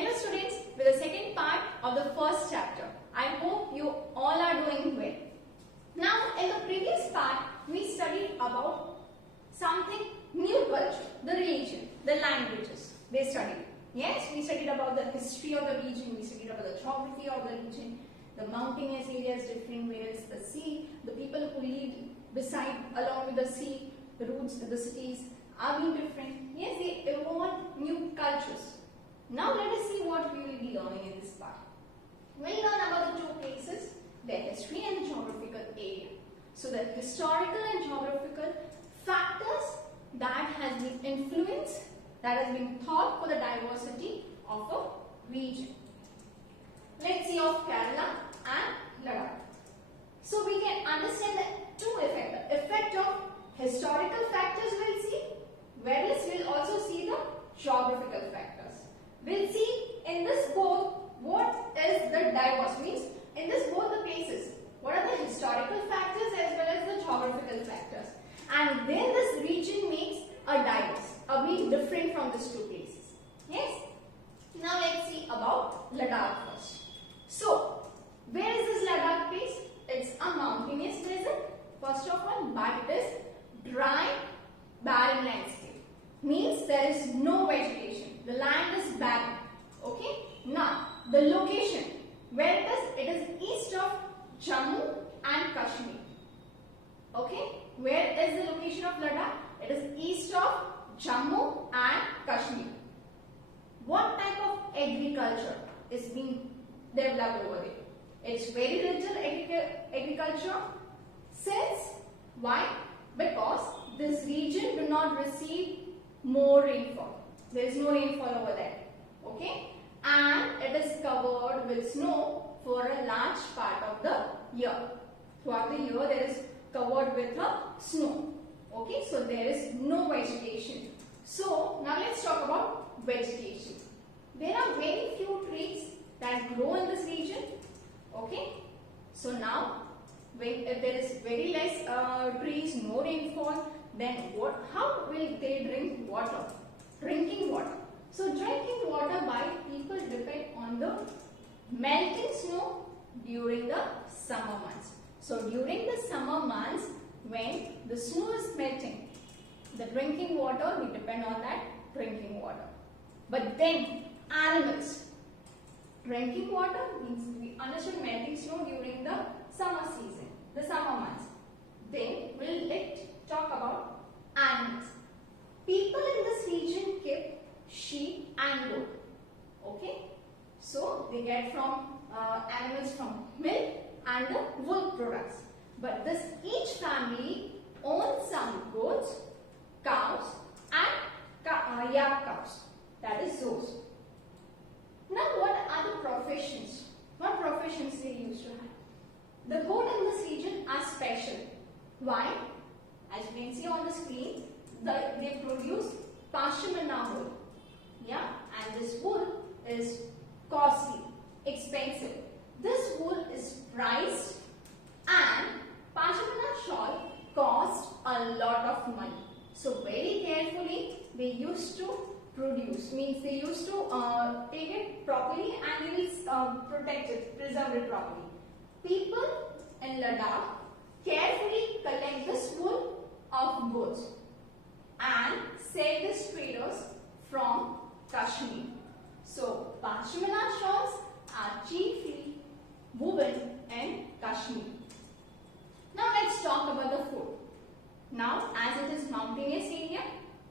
Hello students, with the second part of the first chapter. I hope you all are doing well. Now in the previous part we studied about something new culture, the religion, the languages they studied. Yes, we studied about the history of the region, we studied about the geography of the region, the mountainous areas different, whereas the sea, the people who live beside along with the sea, the routes, the cities are being different. Yes, they evolved new cultures. Now let us see what we will be learning in this part. We will learn about the two places, their history and the geographical area. So the historical and geographical factors that has been influenced, that has been thought for the diversity of a region. Let's see of Kerala and Ladakh. So we can understand the two effects. The effect of historical factors we'll see, whereas we'll also see the geographical factors. We'll see in this both what is the diverse, means in this both the places, what are the historical factors as well as the geographical factors. And then this region makes a diverse, a being different from these two places. Yes? Now let's see about Ladakh first. So, where is this Ladakh place? It's a mountainous desert, first of all, but it is dry, barren landscape. Means there is no vegetation. The land is barren. Okay? Now, the location, where it is east of Jammu and Kashmir. Okay? Where is the location of Ladakh? It is east of Jammu and Kashmir. What type of agriculture is being developed over there? It's very little agriculture. Since, why? Because this region do not receive more rainfall. There is no rainfall over there. Okay? And it is covered with snow for a large part of the year. Throughout the year there is covered with snow. Okay? So there is no vegetation. So now let's talk about vegetation. There are very few trees that grow in this region. Okay? So now if there is very less trees, no rainfall, then what? How will they drink water? Drinking water. So drinking water by people depend on the melting snow during the summer months. So during the summer months when the snow is melting, the drinking water, we depend on that drinking water. But then animals, drinking water means we understood melting snow during the summer season, the summer months. Then we'll talk about animals. People in this region keep sheep and goat. Okay? So they get from animals from milk and the wool products. But each family owns some goats, cows and yak cows. That is those. Now what are the professions? What professions they used to have? The goat in this region are special. Why? As you can see on the screen, they produce pashmina wool. Yeah, and this wool is costly, expensive. This wool is priced, and pashmina shawl cost a lot of money. So very carefully they used to produce, means they used to take it properly and they will protect it, preserve it properly. People in Ladakh carefully collect this wool of goats and sell this traders from Kashmir. So pashmina shawls are chiefly woven in Kashmir. Now let's talk about the food. Now as it is mountainous area,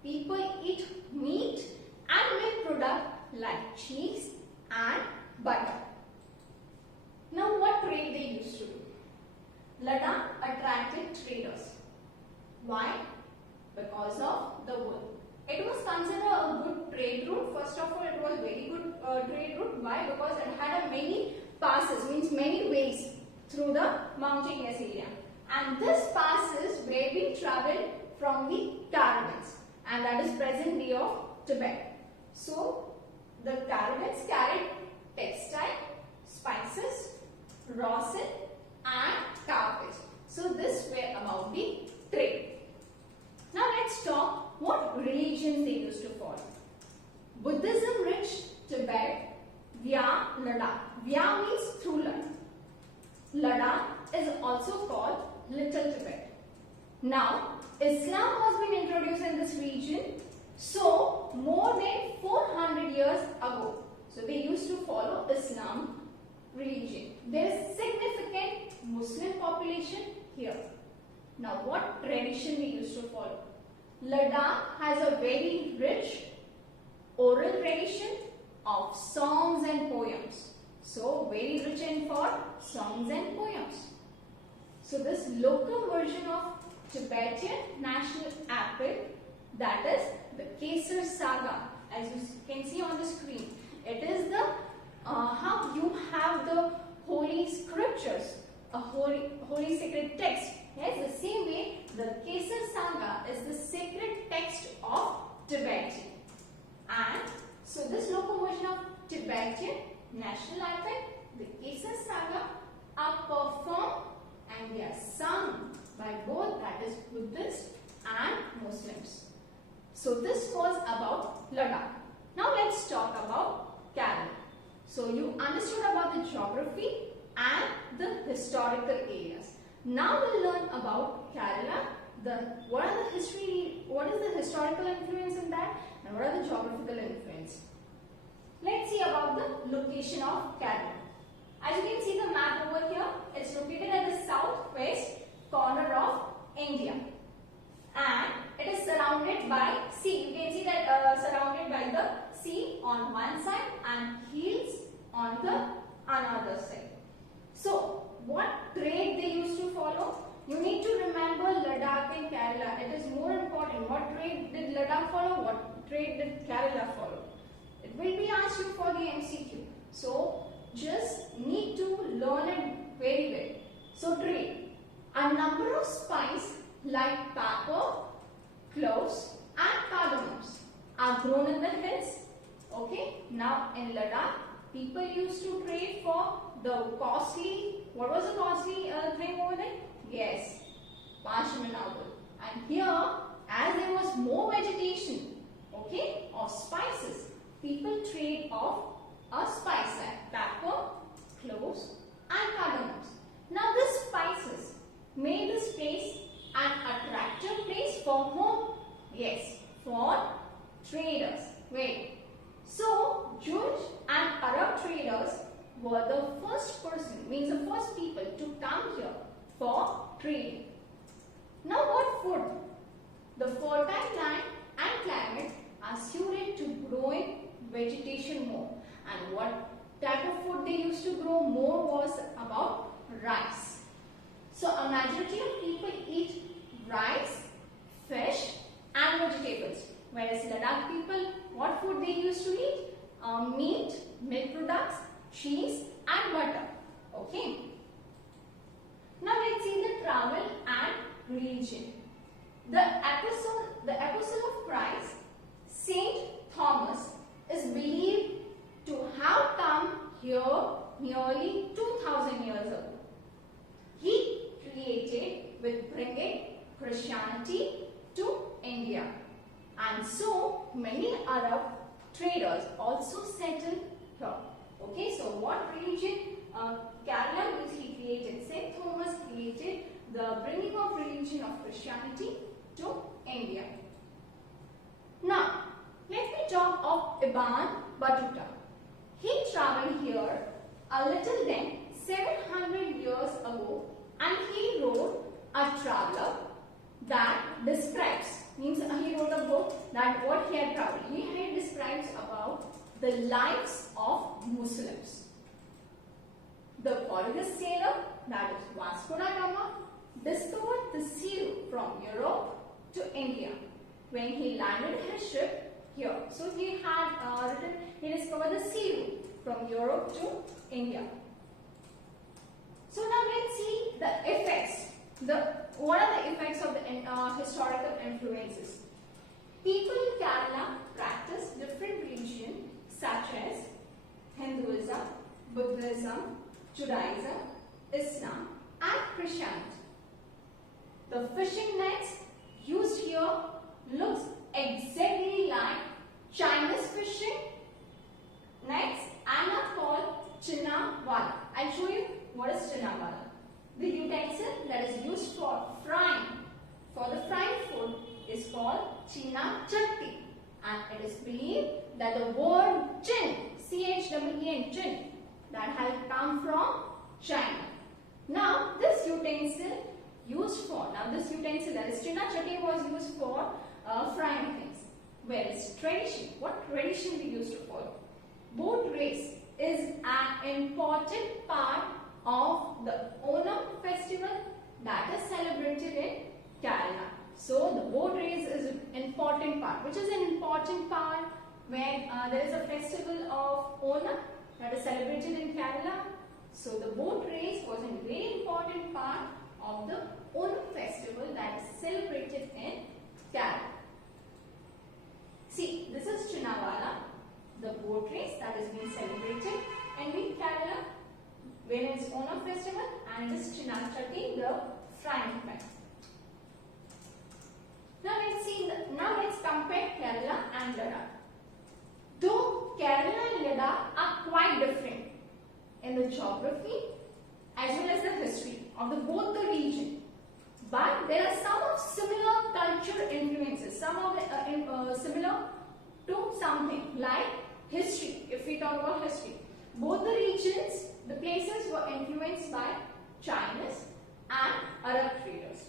people eat meat and milk product like cheese and butter. Now what trade they used to do? Ladakh attracted traders. Why? Because of the wool. It was considered a good trade route. First of all, it was very good trade route. Why? Because it had a many passes, means many ways through the mountainous area. And this passes where we traveled from the caravans, and that is present day of Tibet. So the caravans carried textile, spices, raw silk and carpets. So this were about the trade. Now let's talk what religions they used to follow. Buddhism reached Tibet Via Ladakh. Via means through Ladakh. Ladakh is also called Little Tibet. Now, Islam has been introduced in this region, so more than 400 years ago. So they used to follow Islam religion. There is significant Muslim population here. Now, what tradition they used to follow? Ladakh has a very rich oral tradition of songs and poems. So, very rich in for songs and poems. So, this local version of Tibetan national epic, that is the Kesar Saga, as you can see on the screen. It is the how you have the holy scriptures, a holy sacred text. Yes, the same way the Kesar Saga is the sacred text of Tibetan. And so this local version of Tibetan national epic, the Kesar Saga, are performed and they are sung by both, that is Buddhists and Muslims. So this was about Ladakh. Now let's talk about Kerala. So you understood about the geography and the historical areas. Now we'll learn about Kerala. What is the historical influence in that, and what are the geographical influence? Let's see about the location of Kerala. As you can see the map over here, it's located at the southwest corner of India, and it is surrounded by sea. You can see that surrounded by the sea on one side and hills on the another side. So, what trade they used to follow? You need to remember Ladakh and Kerala. It is more important. What trade did Ladakh follow? What trade did Kerala follow? It will be asked you for the MCQ. So, just need to learn it very well. So, trade. A number of spices like pepper, cloves and cardamoms are grown in the hills. Okay. Now, in Ladakh, people used to trade for the costly, what was the costly thing over there? Yes, pashmina wool. And here, as there was more vegetation, okay, of spices, people trade of a spice like pepper, cloves and cardamoms. Now these spices made this place an attractive place for whom? Yes, for traders. Wait. So, Jewish and Arab traders were the first people to come here for trading. Now, what food? The fertile land and climate are suited to growing vegetation more. And what type of food they used to grow more was about rice. So, a majority of people eat rice, fish and vegetables. Whereas Ladakh people, what food they used to eat? Meat, milk products, cheese and butter. Okay. Now let's see the travel and religion. The Apostle of Christ, Saint Thomas, is believed to have come here nearly 2000 years ago. He created with bringing Christianity to India. And so many Arab traders also settled here. Okay, so what religion? Kerala which he created, Saint Thomas created the bringing of religion of Christianity to India. Now, let me talk of Ibn Battuta. He traveled here a little than 700 years ago and he wrote a traveler that describes, means he wrote a book that what he had traveled. He describes about the lives of Muslims. The Portuguese sailor, that is Vasco da Gama, discovered the sea route from Europe to India when he landed his ship here. So he had he discovered the sea route from Europe to India. So now let's see the effects. What are the effects of the historical influences? People in Kerala practice different religions such as Hinduism, Buddhism, Judaism, Islam and Christianity. The fishing nets used here looks exactly like Chinese fishing nets and are called that is used for frying, for the fried food, is called China chatti, and it is believed that the word chin, C-H-E-E-N, chin, that has come from China. Now this utensil that is China chatti was used for frying things. Whereas tradition, what tradition we used to follow? Boat race is an important part of the Onam festival that is celebrated in Kerala. So the boat race is an important part. Which is an important part when there is a festival of Onam that is celebrated in Kerala. So the boat race was a very important part of the Onam festival that is celebrated in Kerala. See, this is Chinawala, the boat race that is being celebrated in Kerala when it is Onam festival, and this China chatti, the frying pan. Now let's compare Kerala and Ladakh. Though Kerala and Ladakh are quite different in the geography as well as the history of both the region, but there are some of similar cultural influences, some of similar to something like history. If we talk about history, both the regions, the places were influenced by Chinese and Arab traders.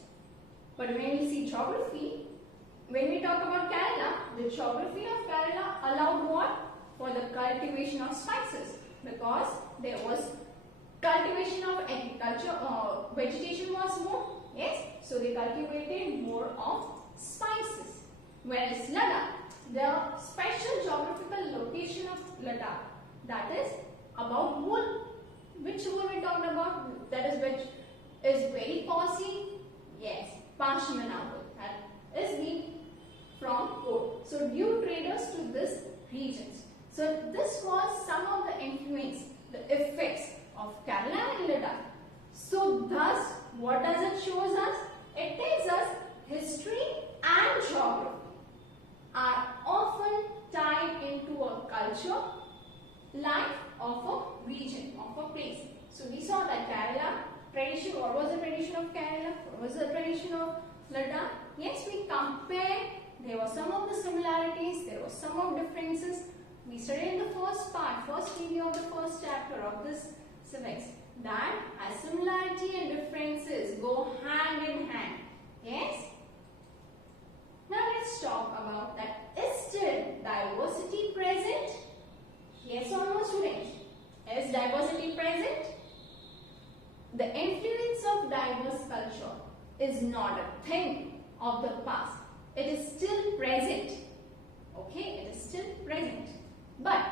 But when we see geography, when we talk about Kerala, the geography of Kerala allowed what? For the cultivation of spices, because there was cultivation of agriculture, vegetation was more, yes, so they cultivated more of spices. Whereas Ladakh, the special geographical location of Ladakh, that is about wool. Which wool we talked about? That is which is very costly, yes, Pashmina wool, that is made from goat. So due traders to this regions. So this was some of the influence, the effects of Kerala and Ladakh. So thus, what does it shows us? It tells us history and geography are often tied into a culture, life of a region, of a place. So we saw that Kerala tradition, what was the tradition of Kerala? What was the tradition of Ladakh? Yes, we compared. There were some of the similarities, there were some of differences. We studied in the first video of the first chapter of this civics, that as similarity and differences go hand in hand. Yes? Now let's talk about that. Is still diversity present? Yes or no, students? Is diversity present? The influence of diverse culture is not a thing of the past. It is still present. Okay, it is still present. But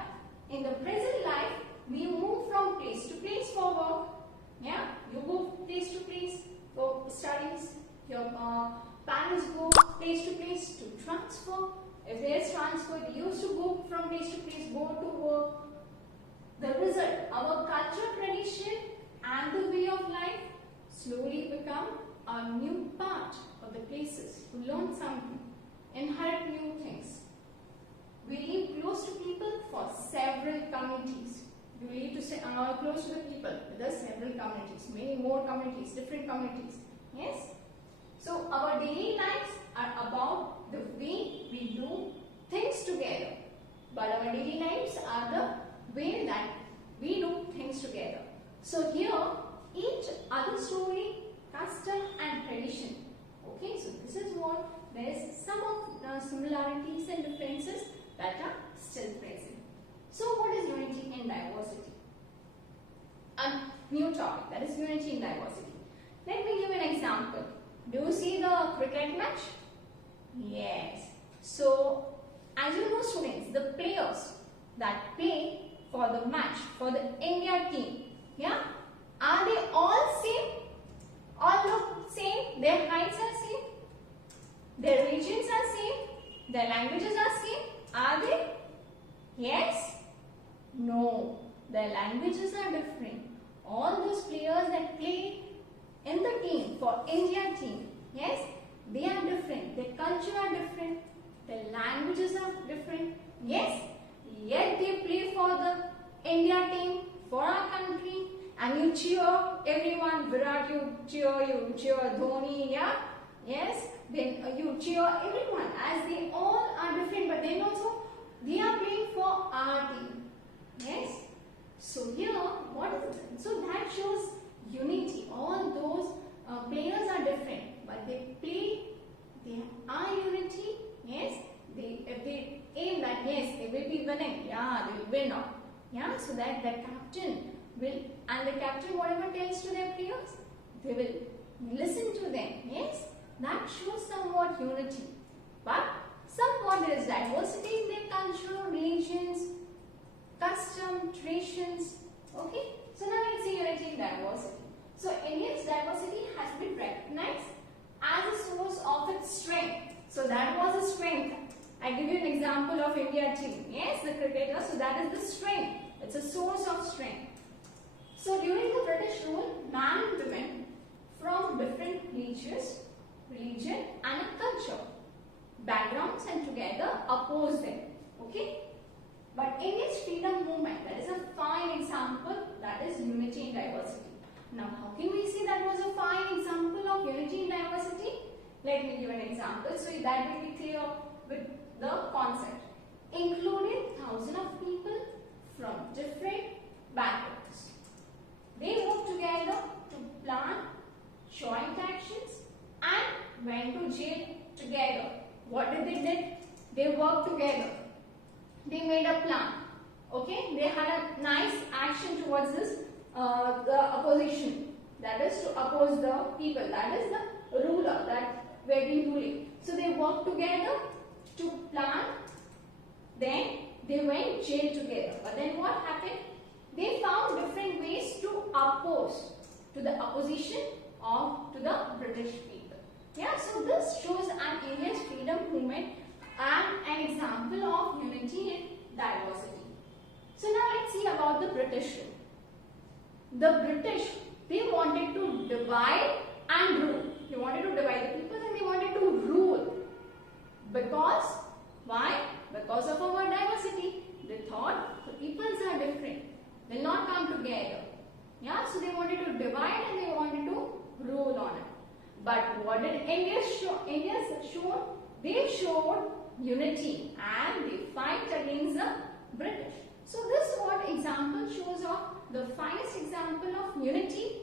in the present life, we move from place to place for work. Yeah, you go place to place for studies. Your parents go place to place to transfer. If there is transfer, they used to go from place to place, go to work. The result, our culture, tradition and the way of life slowly become a new part of the places. To learn something, inherit new things. We live close to people for several communities. We live to close to the people. There are several communities, many more communities, different communities. Yes? So our daily lives are about the way we do things together. But our daily lives are the way that we do things together. So here, each other story, custom and tradition. Okay, so this is what, there is some of similarities and differences that are still present. So what is unity in diversity? A new topic, that is unity in diversity. Let me give an example. Do you see the cricket match? Yes. So as you know, students, the players that play for the match, for the India team, yeah, are they all same? All look same? Their heights are same? Their regions are same? Their languages are same? Are they? Yes? No. Their languages are different. All those players that play in the team, for India team, yes, they are different. Their culture are different. Their languages are different. Yes? Yet they play for the India team, for our country, and you cheer everyone, Virat, you cheer Dhoni, yeah, yes, then you cheer everyone as they all are different, but then also they are playing for our team, yes. So here, what is it? So that shows unity. All those players are different, but they play. They are unity. Yes. If they aim that yes, they will be winning. Yeah, they will win out. Yeah. So that the captain will, and the captain whatever tells to their players, they will listen to them. Yes. That shows somewhat unity, but somewhat there is diversity in their culture, religions, custom, traditions. Okay, so now let's see unity in diversity. So India's diversity has been recognized as a source of its strength. So that was a strength. I give you an example of India team. Yes, the cricketer. So that is the strength. It's a source of strength. So during the British rule, men and women from different religion and culture backgrounds and together oppose them. Okay. But India's freedom movement, that is a fine example, that is unity in diversity. Now, how can we see that was a fine example of unity in diversity? Let me give an example so that will be clear with the concept. Including thousands of people from different backgrounds. They worked together to plan joint actions and went to jail together. What did they did? They worked together. They made a plan. Okay, they had a nice action towards this the opposition. That is to oppose the people. That is the ruler that were being ruling. So they worked together to plan. Then they went jail together. But then what happened? They found different ways to oppose to the opposition or to the British people. Yeah. So this shows an India's freedom movement and an example of unity in diversity. So now let's see about the British rule. The British, they wanted to divide and rule. They wanted to divide the people and they wanted to rule. Because, why? Because of our diversity. They thought the peoples are different. They'll not come together. Yeah, so they wanted to divide and they wanted to rule on it. But what did India show? They showed unity and they fight against the British. So this what example shows of the finest example of unity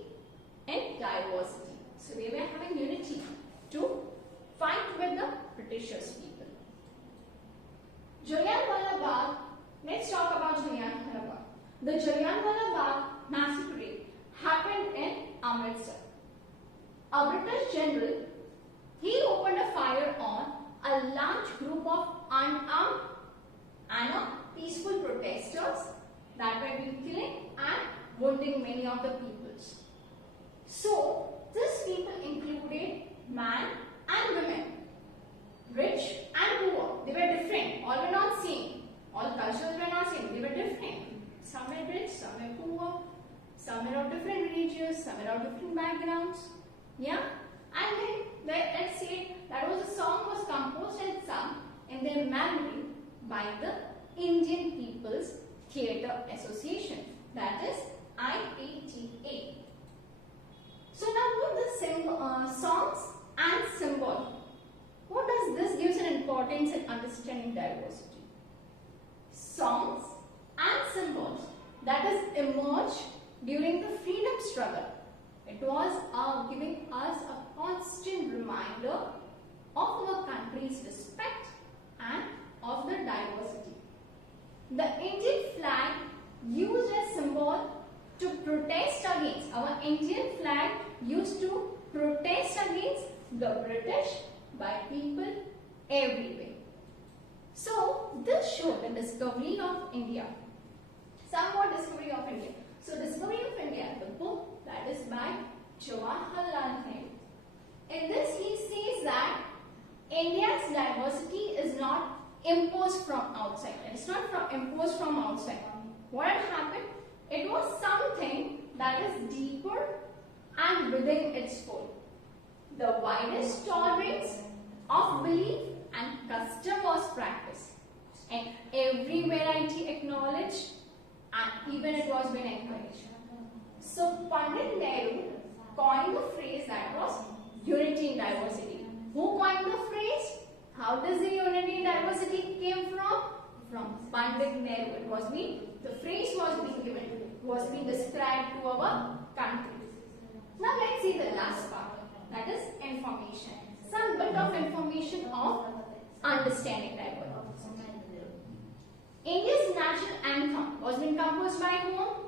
and diversity. So they were having unity to fight with the Britishers people. Jallianwala Bagh, let's talk about Jallianwala Bagh. The Jallianwala Bagh massacre happened in Amritsar. A British general, he opened a fire on a large group of unarmed and peaceful protesters that were being killing and wounding many of the peoples. So, these people included men and women, rich and poor. They were different. All were not same. All cultures were not same. They were different. Some were rich, some were poor, some were of different religions, some were of different backgrounds. Yeah? And then, let's say, that was a song was composed and sung in their memory by the Indian People's Theatre Association. That is IPTA. So now what the songs and symbol. What does this gives an importance in understanding diversity? Songs and symbols that has emerged during the freedom struggle. It was giving us a constant reminder of our country's respect and of the diversity. The Indian flag used as symbol to protest against, our Indian flag used to protest against the British by people everywhere. So this showed the discovery of India. Somewhat discovery of India. So Discovery of India, the book that is by Jawaharlal Nehru. In this he says that India's diversity is not imposed from outside. It's not imposed from outside. What had happened? It was something that is deeper and within its fold. The widest tolerance of belief and custom was practiced, and every variety acknowledged, and even it was being encouraged. So Pandit Nehru coined the phrase that was unity in diversity. Who coined the phrase? How does the unity in diversity came from? From Pandit Nehru. It was the phrase was being given, was being described to our country. Now let's see the last part, that is information. Some bit of information of understanding diversity. India's national anthem was being composed by whom?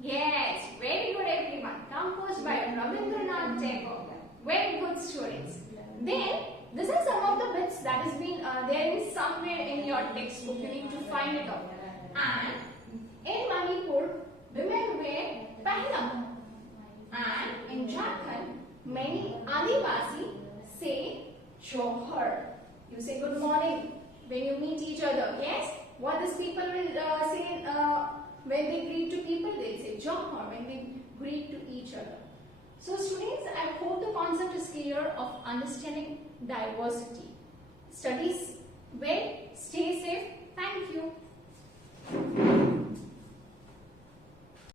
Yes, very good everyone. Composed by Rabindranath Tagore. Very good students. Then, this is some of the bits that has been there in somewhere in your textbook. You need to find it out. And in Manipur, women wear pahlam. And in Jharkhand, many Adivasi say Johar. You say good morning when you meet each other. Yes? What these people will say when they greet to people? They say Johar when they greet to each other. So students, I hope the concept is clear of understanding diversity. Studies well, stay safe.